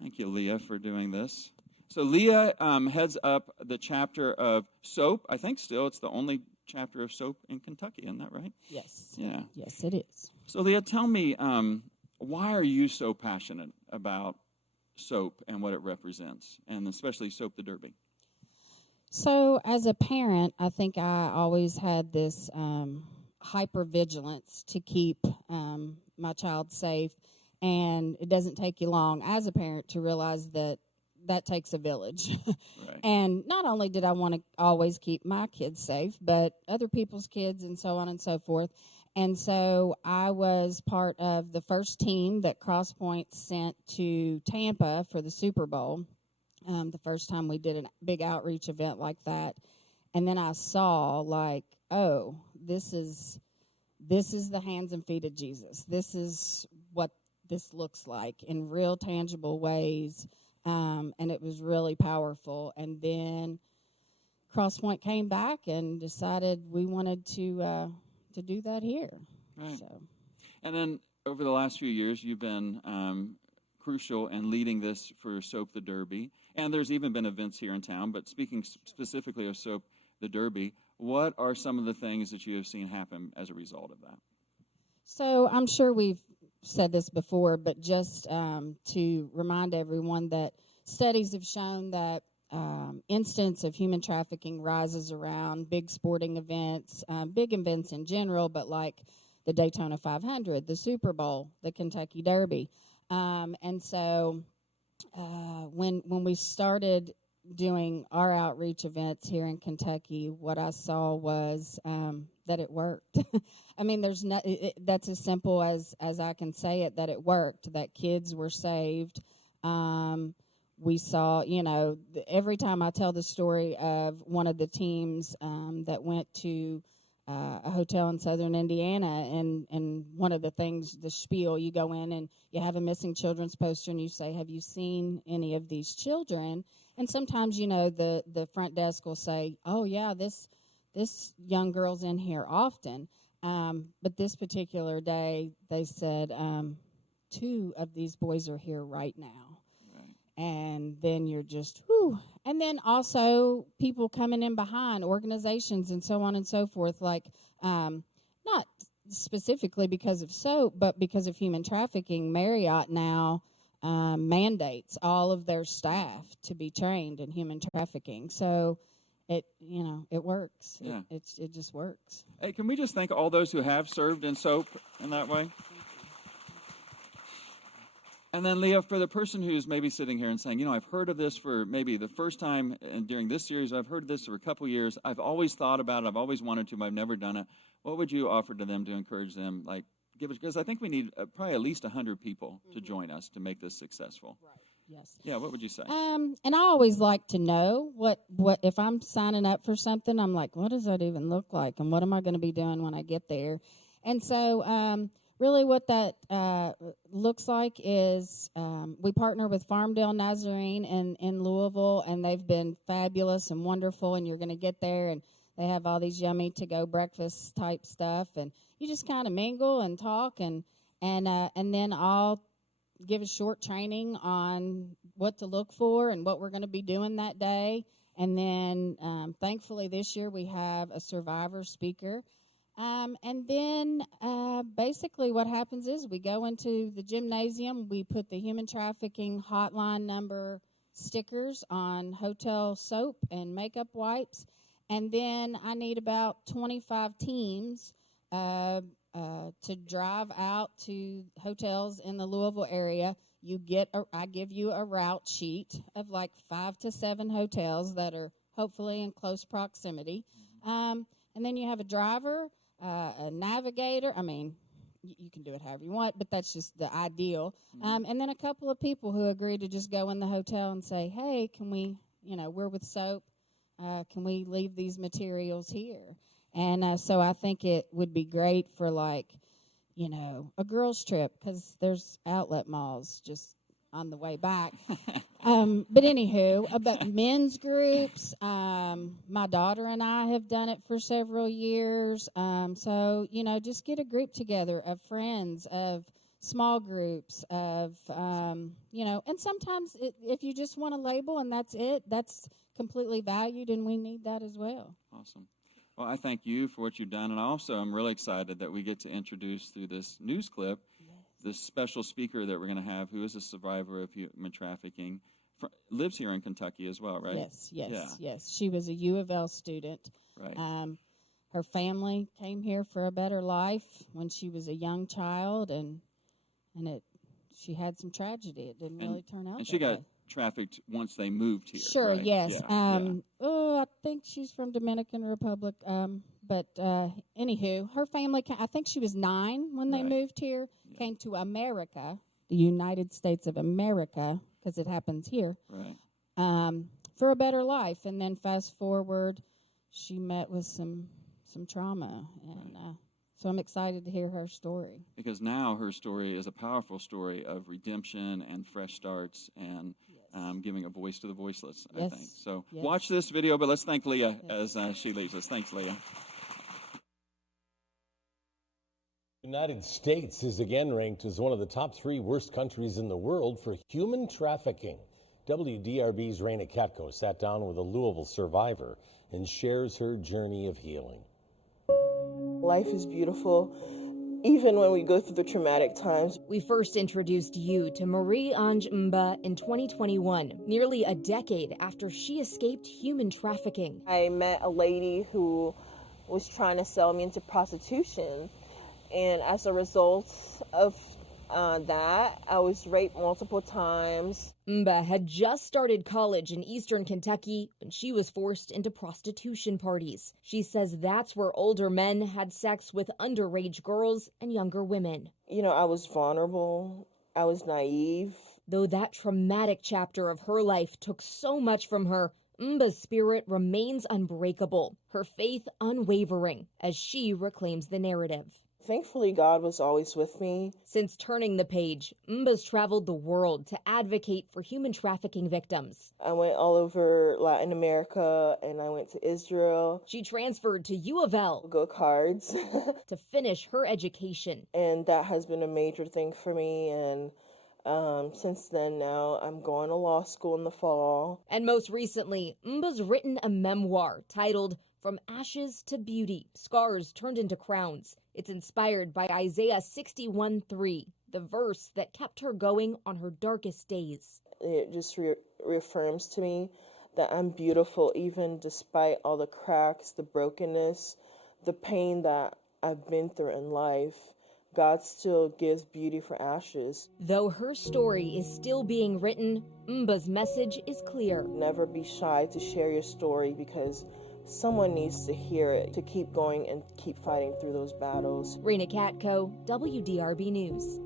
Thank you, Leah, for doing this. So Leah heads up the chapter of SOAP. I think still it's the only chapter of SOAP in Kentucky, isn't that right? Yes. Yeah. Yes, it is. So Leah, tell me, why are you so passionate about SOAP and what it represents, and especially SOAP the Derby? So as a parent, I think I always had this hypervigilance to keep my child safe. And it doesn't take you long as a parent to realize that that takes a village. Right. And not only did I want to always keep my kids safe, but other people's kids and so on and so forth. And so I was part of the first team that Crosspoint sent to Tampa for the Super Bowl, the first time we did a big outreach event like that. And then I saw, like, oh, this is the hands and feet of Jesus. This is what this looks like in real tangible ways, and it was really powerful. And then Crosspoint came back and decided we wanted to do that here. Right. So. And then over the last few years, you've been crucial in leading this for SOAP the Derby, and there's even been events here in town. But speaking specifically of SOAP the Derby, what are some of the things that you have seen happen as a result of that? So I'm sure we've said this before, but just to remind everyone that studies have shown that instance of human trafficking rises around big sporting events, big events in general, but like the Daytona 500, the Super Bowl, the Kentucky Derby. And so when we started doing our outreach events here in Kentucky, what I saw was that it worked. I mean, there's no, that's as simple as I can say it, that it worked, that kids were saved. We saw, every time I tell the story of one of the teams that went to a hotel in southern Indiana, and one of the things, the spiel, you go in and you have a missing children's poster and you say, have you seen any of these children? And sometimes, the front desk will say, oh, yeah, this young girl's in here often. But this particular day, they said, 2 of these boys are here right now. Right. And then you're just, whew. And then also people coming in behind, organizations and so on and so forth, like not specifically because of SOAP, but because of human trafficking. Marriott now mandates all of their staff to be trained in human trafficking. So it works. Yeah. It just works. Hey, can we just thank all those who have served in SOAP in that way? And then, Leah, for the person who's maybe sitting here and saying, I've heard of this for maybe the first time during this series, I've heard of this for a couple years, I've always thought about it, I've always wanted to, but I've never done it. What would you offer to them to encourage them? Like, give it, because I think we need probably at least 100 people to join us to make this successful. Right. Yes. Yeah, what would you say? And I always like to know what if I'm signing up for something, I'm like, what does that even look like? And what am I going to be doing when I get there? And so really what that looks like is we partner with Farmdale Nazarene in Louisville, and they've been fabulous and wonderful, and you're going to get there, and they have all these yummy to-go breakfast type stuff, and you just kind of mingle and talk, and then I'll give a short training on what to look for and what we're going to be doing that day. And then thankfully this year we have a survivor speaker. And then basically what happens is we go into the gymnasium, we put the human trafficking hotline number stickers on hotel soap and makeup wipes, and then I need about 25 teams to drive out to hotels in the Louisville area. I give you a route sheet of like 5 to 7 hotels that are hopefully in close proximity, and then you have a driver, a navigator. I mean, you can do it however you want, but that's just the ideal. And then a couple of people who agree to just go in the hotel and say, hey, can we, we're with SOAP, can we leave these materials here? And so I think it would be great for a girls' trip, because there's outlet malls just on the way back. But anywho, about men's groups, my daughter and I have done it for several years. So, just get a group together of friends, of small groups of, and sometimes if you just want a label and that's it, that's completely valued, and we need that as well. Awesome. Well, I thank you for what you've done, and also I'm really excited that we get to introduce through this news clip this special speaker that we're going to have, who is a survivor of human trafficking, lives here in Kentucky as well, right? Yes. She was a U of L student. Right. Her family came here for a better life when she was a young child, and she had some tragedy. It didn't really turn out. And she got trafficked once they moved here. Sure. Right? Yes. Yeah. I think she's from Dominican Republic. But anywho, her family. I think she was 9 when they moved here. Came to America, the United States of America, because it happens here. Right. For a better life, and then fast forward, she met with some trauma, and so I'm excited to hear her story. Because now her story is a powerful story of redemption and fresh starts and giving a voice to the voiceless, I think. So watch this video, but let's thank Leah as she leaves us. Thanks, Leah. The United States is again ranked as one of the top 3 worst countries in the world for human trafficking. WDRB's Raina Katko sat down with a Louisville survivor and shares her journey of healing. Life is beautiful, even when we go through the traumatic times. We first introduced you to Marie-Ange Mba in 2021, nearly a decade after she escaped human trafficking. I met a lady who was trying to sell me into prostitution, and as a result of that, I was raped multiple times. Mba had just started college in eastern Kentucky when she was forced into prostitution parties. She says that's where older men had sex with underage girls and younger women. I was vulnerable. I was naive. Though that traumatic chapter of her life took so much from her, Mba's spirit remains unbreakable, her faith unwavering, as she reclaims the narrative. Thankfully, God was always with me. Since turning the page, Mba's traveled the world to advocate for human trafficking victims. I went all over Latin America, and I went to Israel. She transferred to U of L. Go Cards. To finish her education. And that has been a major thing for me, and since then now I'm going to law school in the fall. And most recently, Mba's written a memoir titled From Ashes to Beauty, Scars Turned into Crowns. It's inspired by Isaiah 61:3, the verse that kept her going on her darkest days. It just reaffirms to me that I'm beautiful even despite all the cracks, the brokenness, the pain that I've been through in life. God still gives beauty for ashes. Though her story is still being written, Mba's message is clear. Never be shy to share your story, because someone needs to hear it to keep going and keep fighting through those battles. Raina Katko, WDRB News.